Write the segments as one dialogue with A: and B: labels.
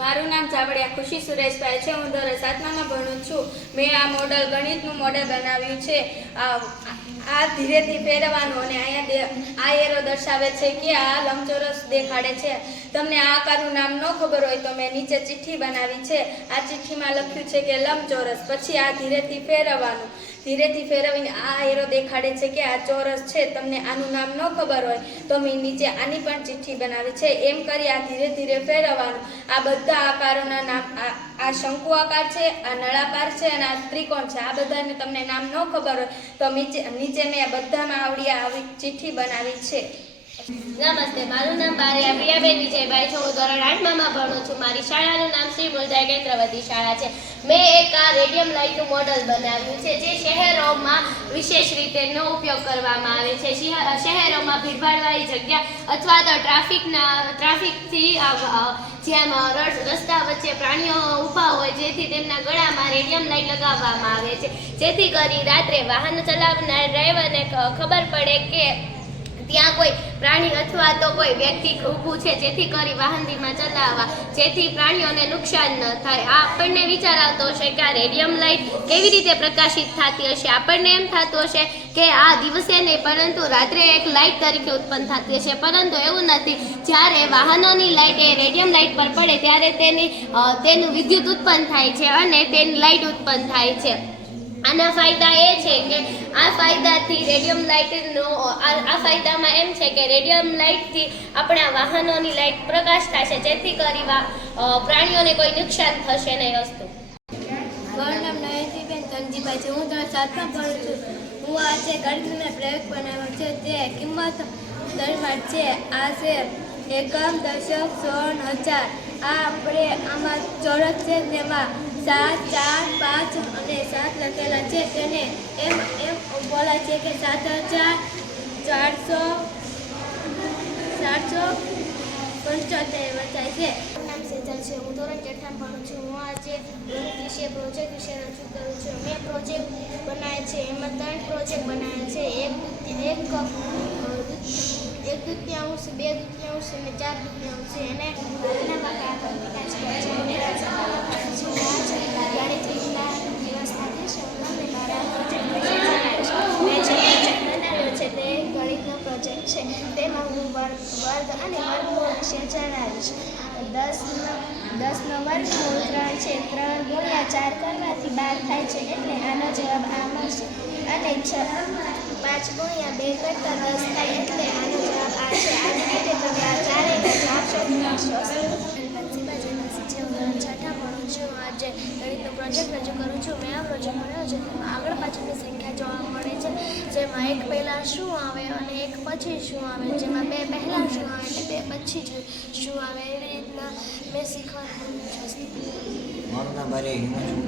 A: મારું નામ ચાવડિયા ખુશી સુરેશભાઈ છે. હું ધોરણ સાતમામાં ભણું છું. મેં આ મોડલ ગણિતનું મોડલ બનાવ્યું છે. આ ધીરેથી ફેરવવાનું અને અહીંયા આ એરો દર્શાવે છે કે આ લંબચોરસ દેખાડે છે. તમને આ આકારનું નામ ન ખબર હોય તો મેં નીચે ચિઠ્ઠી બનાવી છે. આ ચિઠ્ઠીમાં લખ્યું છે કે લંબચોરસ. પછી આ ધીરેથી ફેરવવાનું. ધીરેથી ફેરવીને આ એરો દેખાડે છે કે આ ચોરસ છે, તમને આનું નામ ન ખબર હોય, તો મેં નીચે આની પણ ચિઠ્ઠી બનાવી છે. એમ કરી આ ધીરે ધીરે ફેરવવાનું. આ બધા આકારોના નામ, આ શંકુ આકાર છે, આ નળાકાર છે અને આ ત્રિકોણ છે. આ બધાને તમને નામ ન ખબર હોય, તો નીચે નીચે મેં આ બધામાં આવડી આવી ચિઠ્ઠી બનાવી છે.
B: નમસ્તે, મારું નામ બારિયા પ્રિયાબેન વિજયભાઈ છે હું ધોરણ આઠમાં ભણું છું. મારી શાળાનું નામ શ્રી મુલજાઈ કેન્દ્રવતી શાળા છે. મેં એક આ રેડિયમ લાઇટનું મોડલ બનાવ્યું છે, જે શહેરોમાં વિશેષ રીતે નો ઉપયોગ કરવામાં આવે છે. શિહ- શહેરોમાં ભીડભાડવાળી જગ્યા અથવા તો ટ્રાફિકના, ટ્રાફિકથી જ્યાં રસ્તા વચ્ચે પ્રાણીઓ ઊભા હોય, જેથી તેમના ગળામાં રેડિયમ લાઇટ લગાવવામાં આવે છે. જેથી કરી રાત્રે વાહન ચલાવનાર ડ્રાઈવરને ખબર પડે કે ત્યાં કોઈ પ્રાણી અથવા તો કોઈ વ્યક્તિ ઊભું છે જેથી કરી વાહન ધીમા ચલાવવા, જેથી પ્રાણીઓને નુકસાન ન થાય. આ આપણને વિચાર આવતો હશે કે આ રેડિયમ લાઇટ કેવી રીતે પ્રકાશિત થતી હશે? આપણને એમ થતું હશે કે આ દિવસે નહીં, પરંતુ રાત્રે એક લાઇટ તરીકે ઉત્પન્ન થતી હશે. પરંતુ એવું નથી. જ્યારે વાહનોની લાઇટ એ રેડિયમ લાઇટ પર પડે, ત્યારે તેની તેનું વિદ્યુત ઉત્પન્ન થાય છે અને તેની લાઇટ ઉત્પન્ન થાય છે. આના ફાયદા એ છે કે આ ફાયદાથી રેડિયમ લાઇટનો, આ ફાયદામાં એમ છે કે રેડિયમ લાઇટથી આપણા વાહનોની લાઇટ પ્રકાશ થશે જેથી કરી પ્રાણીઓને કોઈ નુકસાન થશે નહીં વસ્તુ.
C: મારું નામ નયનજીબેન તનજીભાઈ છે. હું ધોરણ સાતમાં ભણું છું. હું આજે ગણિતનો પ્રયોગ બનાવ્યો છે. તે કિંમત દરમાં છે. આ છે એકમ, દશક, સોળ, હજાર. આ આપણે આમાં ચોરસ છે તેમાં સાત, ચાર, પાંચ અને સાત લખેલા છે. તેને એમ એમ બોલાય છે કે સાત હજાર ચારસો સાતસો પંચોતેર વચાય છે.
B: નામ સેજલ છે. હું ધોરણ છઠ્ઠામાં ભણું છું. હું આજે ગણિત વિશે પ્રોજેક્ટ વિશે રજૂ કરું છું. મેં પ્રોજેક્ટ બનાવ્યા છે. એમાં ત્રણ પ્રોજેક્ટ બનાવ્યા છે. એક એક એક દૂતિયાંશ, બે દૂતિયાંશ અને ચાર દૂતિયાંશ છે. એને એના માટે આપણે વિકાસ છે. પ્રોજેક્ટ છે તેમાં હું વર્ગ વર્ગ અને વર્ગમૂળ વિશે જણાવીશ દસનો દસનો વર્ગમૂળ ત્રણ છે ત્રણ ગુણ્યા ચાર કરવાથી બાર થાય છે એટલે આનો જવાબ આ મળશે અને છ. પાંચ ગુણ્યા બે કરતાં દસ થાય એટલે આનો જવાબ આ છે આવી રીતે તમે આ ચારેયનો જવાબ શોધી શકશો છઠ્ઠા ભણું છું આજે ગણિતનો પ્રોજેક્ટ રજૂ કરું છું. મેં આ પ્રોજેક્ટ બનાવ્યો છે આગળ પાછળની સંખ્યા જોવા મળે છે. જેમાં એક પહેલાં શું આવે અને એક પછી શું આવે. જેમાં બે પહેલાં શું આવે અને બે પછી શું આવે. એવી રીતના મેં શીખવાનું
D: મારું નામ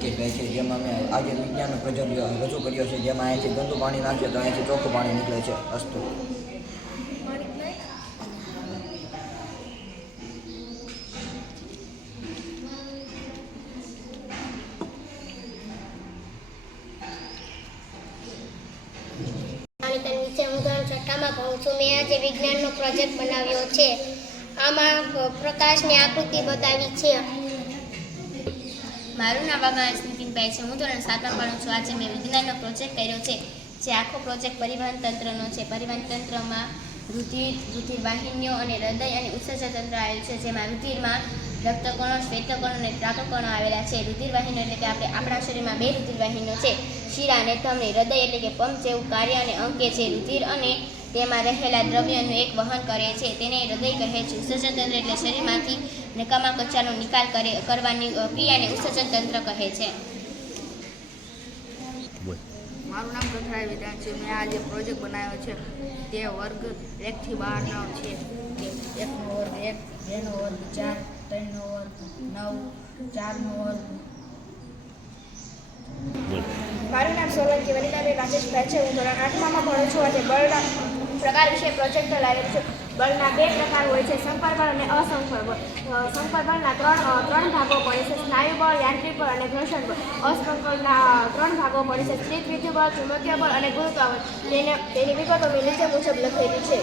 D: છે. જેમાં મેં આજે વિજ્ઞાનનો પ્રોજેક્ટ રજૂ કર્યો છે. જેમાં અહીંથી ગંદુ પાણી નાખ્યું તો અહીંથી ચોખ્ખું પાણી નીકળે છે. અસ્તુ
B: ગણિત વિશે હું ધોરણ છઠ્ઠામાં ભણું છું મેં આજે વિજ્ઞાનનો પ્રોજેક્ટ બનાવ્યો છે. આમાં પ્રકાશની આકૃતિ બતાવી છે.
E: મારું નામ વાઘાણી નીતિનભાઈ છે. હું ધોરણ સાતમાં ભણું છું. આજે મેં વિજ્ઞાનનો પ્રોજેક્ટ કર્યો છે. જે આખો પ્રોજેક્ટ પરિવહન તંત્રનો છે. પરિવહન તંત્રમાં રુધિર રુધિર વાહિનીઓ અને હૃદય અને ઉત્સર્જન તંત્ર આવેલું છે. જેમાં રુધિરમાં રક્તકણો, શ્વેતકણો અને ત્રાકકણો આવેલા છે. રુધિરવાહિનીઓ એટલે કે આપણે, આપણા શરીરમાં બે રુધિરવાહિનીઓ છે. શિરા અને ધમની, હૃદય એટલે કે પંપ જેવું કાર્ય અને અંકે છે રુધિર અને તેમાં રહેલા દ્રવ્યનું એક વહન કરે છે. તેને હૃદય કહે છે. ઉત્સર્જન તંત્ર એટલે શરીરમાંથી નકામા કચરાનો નિકાલ કરે કરવાની ક્રિયાને ઉત્સર્જન તંત્ર કહે છે.
F: મારું નામ ગંધરાય વિધાન છે. મેં આ જે પ્રોજેક્ટ બનાવ્યો છે તે વર્ગ એકથી બારનો છે. એકનો વર્ગ એક બેનો વર્ગ ચાર ત્રણનો વર્ગ નવ ચારનો વર્ગ
C: મારું નામ સોલંકી વનિતાબેન રાજેશભાઈ છે. હું ધોરણ આઠમામાં ભણું છું. આજે બળના પ્રકાર વિશે પ્રોજેક્ટ લાવેલ છું. બળના બે પ્રકાર હોય છે સંકર બળ અને અસંકર બળ સંકર બળના ત્રણ ત્રણ ભાગો પડે છે. સ્નાયુ બળ, યાંત્રિક બળ અને ઘર્ષણ બળ. અસંકરના ત્રણ ભાગો પડે છે. સ્થિત વિદ્યુત બળ, ચુંબકીય બળ અને ગુરુત્વ બળ. તેને, તેની વિગતો મેં નીચે મુજબ લખેલી છે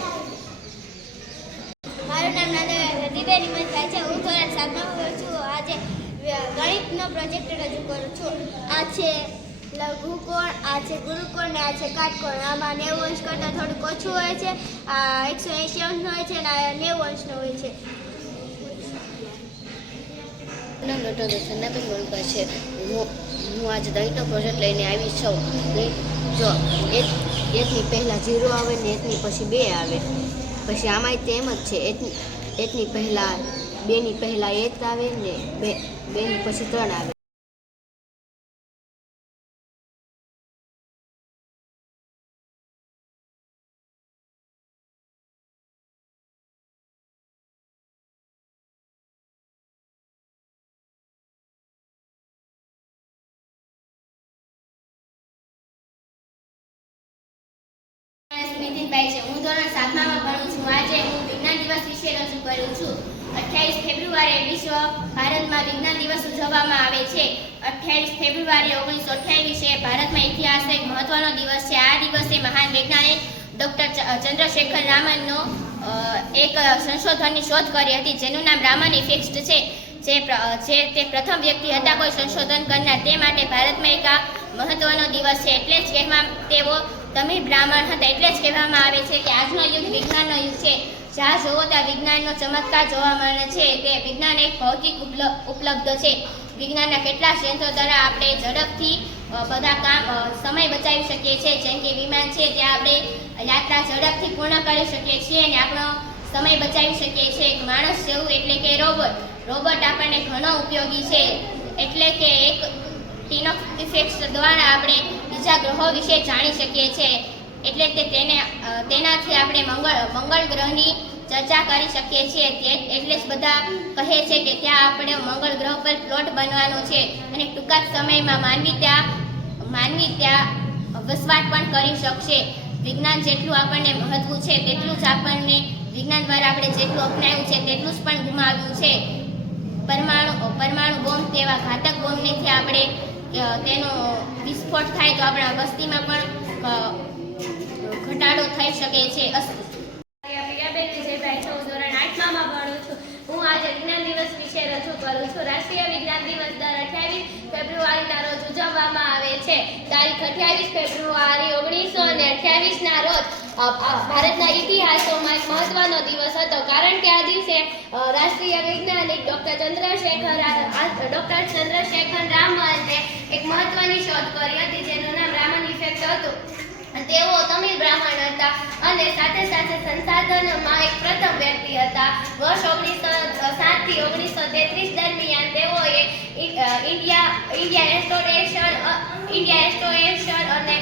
B: મારું નામ નાના રતિબેન હિમંતભાઈ છે હું ધોરણ સાતમાં ભણું છું આજ
C: પ્રોજેક્ટ રજૂ કરું છું આ છે લઘુકોણ આ છે ગુરુકોણ ને આ છે કાટકોણ. આમાં નેવું અંશ કરતાં થોડુંક ઓછું હોય છે. આ એકસો એંશી અંશનો હોય છે અને આ નેવું અંશનો હોય છે.
G: છે, હું હું આજે દહીંનો પ્રોજેક્ટ લઈને આવી છું. જો, એક, એકની પહેલાં જીરો આવે ને એકની પછી બે આવે. પછી આમાંય તેમ જ છે. એકની એકની પહેલાં, બેની પહેલાં એક આવે ને બે, બેની પછી ત્રણ આવે.
E: સ્મિતિનભાઈ છે. હું ધોરણ સાતમામાં ભણું છું. આજે હું વિજ્ઞાન દિવસ વિશે રજૂ કરું છું. અઠ્યાવીસ ફેબ્રુઆરી વિશ્વ ભારતમાં વિજ્ઞાન દિવસ ઉજવવામાં આવે છે. અઠ્યાવીસ ફેબ્રુઆરી ઓગણીસો અઠ્યાવીસે ભારતમાં ઇતિહાસનો એક મહત્વનો દિવસ છે. આ દિવસે મહાન વૈજ્ઞાનિક ડૉક્ટર ચંદ્રશેખર રામનનો એક સંશોધનની શોધ કરી હતી, જેનું નામ રામન ઇફેક્ટ છે. જે જે તે પ્રથમ વ્યક્તિ હતા કોઈ સંશોધન કરનાર. તે માટે ભારતમાં એક આ મહત્વનો દિવસ છે. એટલે જ કહેવામાં તેઓ તમિલ બ્રાહ્મણ હતા એટલે જ કહેવામાં આવે છે કે આજનો યુગ વિજ્ઞાનનો યુગ છે. જ્યાં જુઓ ત્યાં વિજ્ઞાનનો ચમત્કાર જોવા મળે છે તે વિજ્ઞાન એક ભૌતિક ઉપલ- ઉપલબ્ધ છે. વિજ્ઞાનના કેટલાક યંત્રો દ્વારા આપણે ઝડપથી બધા કામ સમય બચાવી શકીએ છીએ. જેમ કે વિમાન છે ત્યાં આપણે યાત્રા ઝડપથી પૂર્ણ કરી શકીએ છીએ અને આપણો સમય બચાવી શકીએ છીએ. એક માણસ જેવું એટલે કે રોબોટ. રોબોટ આપણને ઘણો ઉપયોગી છે. એટલે કે એક ઇફેક્ટ્સ દ્વારા આપણે બીજા ગ્રહો વિશે જાણી શકીએ છીએ. એટલે કે તેને તેનાથી આપણે મંગળ મંગળ ગ્રહની ચર્ચા કરી શકીએ છીએ. એટલે જ બધા કહે છે કે ત્યાં આપણે મંગળ ગ્રહ પર પ્લોટ બનવાનો છે. અને ટૂંકા સમયમાં માનવી ત્યાં માનવી ત્યાં વસવાટ પણ કરી શકશે. વિજ્ઞાન જેટલું આપણને મહત્વ છે, તેટલું જ આપણને વિજ્ઞાન દ્વારા આપણે જેટલું અપનાવ્યું છે, તેટલું જ પણ ગુમાવ્યું છે. પરમાણુ પરમાણુ બોમ્બ તેવા ઘાતક બોમ્બનેથી આપણે તેનો વિસ્ફોટ થાય તો આપણા વસ્તીમાં પણ ઘટાડો થઈ શકે છે.
B: હું આજે વિજ્ઞાન દિવસ વિશે રજૂ કરું છું. રાષ્ટ્રીય વિજ્ઞાન દિવસ દર અઠ્યાવીસ ફેબ્રુઆરીના રોજ ઉજવવામાં આવે છે. તારીખ અઠ્યાવીસ ફેબ્રુઆરી ઓગણીસો અને અઠ્યાવીસના રોજ ભારતના ઇતિહાસોમાં એક મહત્વનો દિવસ હતો. કારણ કે આ દિવસે રાષ્ટ્રીય વૈજ્ઞાનિક ડૉક્ટર ચંદ્રશેખર ડોક્ટર ચંદ્રશેખર રામને એક મહત્વની શોધ કરી હતી, જેનું નામ રામન ઇફેક્ટ હતું. તેઓ તમિલ બ્રાહ્મણ હતા અને સાથે સાથે સંસાધનમાં એક પ્રથમ વ્યક્તિ હતા. વર્ષ ઓગણીસો સાતથી ઓગણીસો તેત્રીસ દરમિયાન તેઓએ India India restoration India restoration અને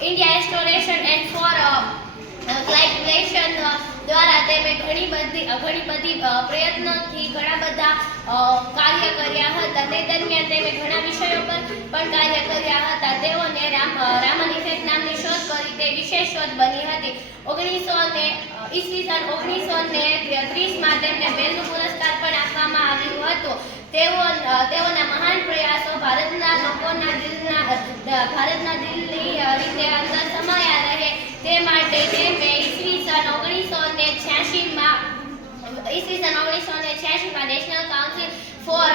B: India restoration and for calibration દ્વારા તેમણે ઘણી બધી ઘણી બધી પ્રયત્નોથી ઘણા બધા કાર્ય કર્યા હતા. તે દરમિયાન તેમણે ઘણા વિષયો પર પણ કાર્ય કર્યા હતા. તેઓને રામ રામન ઇફેક્ટ નામની શોધ કરી. તે વિશેષ શોધ બની હતી. ઓગણીસો ને ઈસવીસન ઓગણીસો ને ત્રીસમાં તેમને બેલનું પુરસ્કાર પણ આપવામાં આવ્યું હતું. તેઓ તેઓના મહાન પ્રયાસો ભારતના લોકોના દિલના ભારતના દિલની રીતે અંદર સમાયા રહે તે માટે તેમણે ઈસવીસન ઓગણીસો ને છ્યાસીમાં ઈસવીસન ઓગણીસો ને છ્યાસીમાં national council for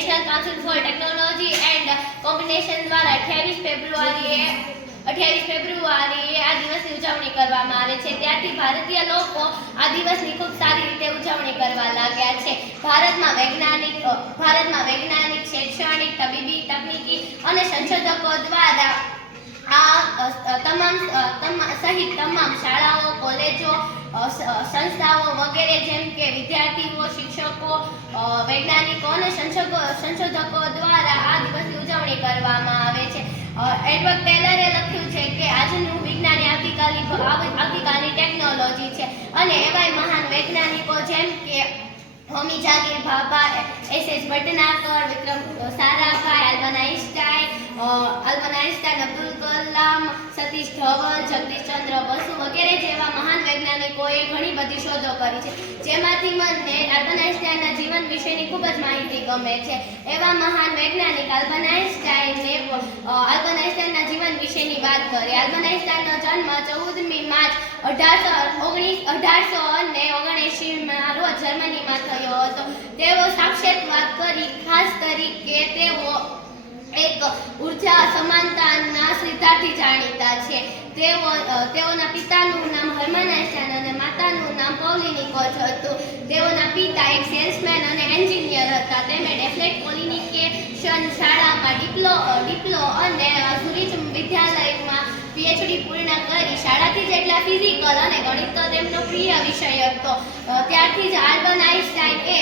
B: national council for technology and combination દ્વારા અઠ્યાવીસ ફેબ્રુઆરીએ અઠ્યાવીસ ફેબ્રુઆરીએ આ દિવસની ઉજવણી કરવામાં આવે છે. ત્યારથી ભારતીય લોકો આ દિવસની ખૂબ સારી રીતે ઉજવણી કરવા લાગ્યા છે. ભારતમાં વૈજ્ઞાનિક ભારતમાં વૈજ્ઞાનિક, શૈક્ષણિક તબીબી તકનીકી અને સંશોધકો દ્વારા આ તમામ તમા- સહિત તમામ શાળાઓ, કોલેજો સંસ્થાઓ વગેરે જેમ કે વિદ્યાર્થીઓ, શિક્ષકો વૈજ્ઞાનિકો અને સંશોધકો દ્વારા આ દિવસની ઉજવણી કરવામાં આવે છે. એડવર્ડ ટેલરે લખ્યું છે કે આજનું વિજ્ઞાન આવતીકાલની આવતીકાલની ટેકનોલોજી છે અને એવાય મહાન વૈજ્ઞાનિકો જેમ કે Homi Jahangir Bhabha S S Bhatnagar Vikram Sarabhai આલ્બન Einstein અ, આલ્બન આઈન્સ્ટાઈન અબ્દુલ કલામ સતીશ ધવન જગદીશચંદ્ર બસુ વગેરે જેવા મહાન વૈજ્ઞાનિકોએ ઘણી બધી શોધો કરી છે. જેમાંથી મને આલ્બન આઈન્સ્ટાઈનના જીવન વિશેની ખૂબ જ માહિતી ગમે છે. એવા મહાન વૈજ્ઞાનિક આલ્બન આઈન્સ્ટાઈને અ, આલ્બન આઈન્સ્ટાઈનના જીવન વિશેની વાત કરી આલ્બન આઈન્સ્ટાઈનનો જન્મ ચૌદમી નામ હરમન અને માતાનું નામ પૌલિની હતું. તેઓના પિતા એક સેલ્સમેન અને એન્જિનિયર હતા. તેમણે કોલિનિકેશન શાળામાં ડિપ્લો ડિપ્લો અને વિદ્યાલય વિદ્યાલયમાં પીએચડી પૂર્ણ કરી શાળાથી જ એટલા ફિઝિકલ અને ગણિત તો તેમનો પ્રિય વિષય હતો અ, ત્યારથી જ આલ્બન આઈન્સ્ટાઈન એ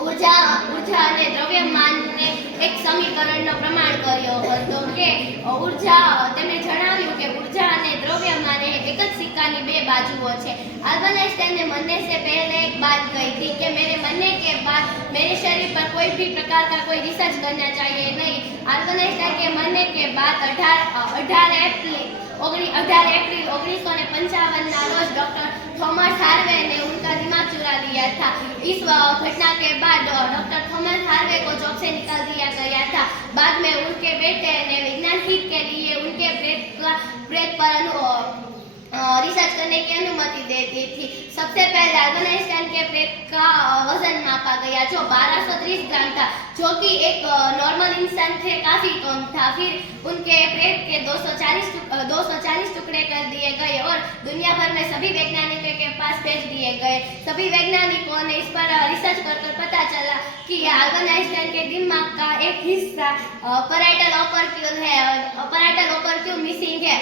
B: ઉર્જા ઉર્જા અને દ્રવ્યમાનને એક સમીકરણનો પ્રમાણ કર્યો હતો કે અ, ઉર્જા તેમણે જણાવ્યું કે ઉર્જા અને દ્રવ્યમાન એ એક જ સિક્કાની બે બાજુઓ છે आल्बर्ट आइंस्टाइन ने मरने से पहले एक बात कही थी कि मेरे मरने के बाद मेरे शरीर पर कोई भी प्रकार का कोई रिसर्च करना चाहिए नहीं आल्बर्ट आइंस्टाइन के मरने के बाद अठारह अठारह अप्रैल ओगनी अठारह अप्रैल उन्नीस सौ पंचावन रोज डॉक्टर थॉमस हार्वे ने उनका दिमाग चुरा लिया था इस अ, घटना के बाद अ, डॉक्टर थॉमस हार्वे को जॉब से निकाल दिया गया था बाद में उनके बेटे ने विज्ञान हित के लिए उनके प्रेत का प्रेत पर अनु अ, रिसर्च करने की अनुमति दे दी थी सबसे पहले अल्बर्ट आइंस्टाइन के प्रेत का वज़न मापा गया जो 1230 ग्राम था जो कि एक नॉर्मल इंसान से काफ़ी कम था फिर उनके प्रेत के 240 240 टुकड़े कर दिए गए और दुनिया भर में सभी वैज्ञानिकों के पास भेज दिए गए सभी वैज्ञानिकों ने इस पर रिसर्च कर कर पता चला कि अल्बर्ट आइंस्टाइन के दिमाग का एक हिस्सा पराइटल ऑपरक्यूल है पराइटल ऑपरक्यूल मिसिंग है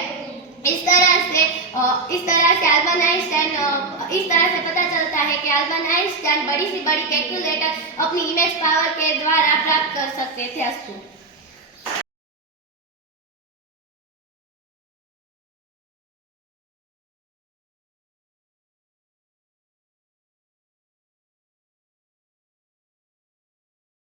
B: इस तरह से इस तरह से अल्बर्ट आइंस्टाइन इस तरह से पता चलता है कि अल्बर्ट आइंस्टाइन बड़ी से बड़ी कैलकुलेटर अपनी इमेज पावर के द्वारा प्राप्त कर सकते थे अस्तु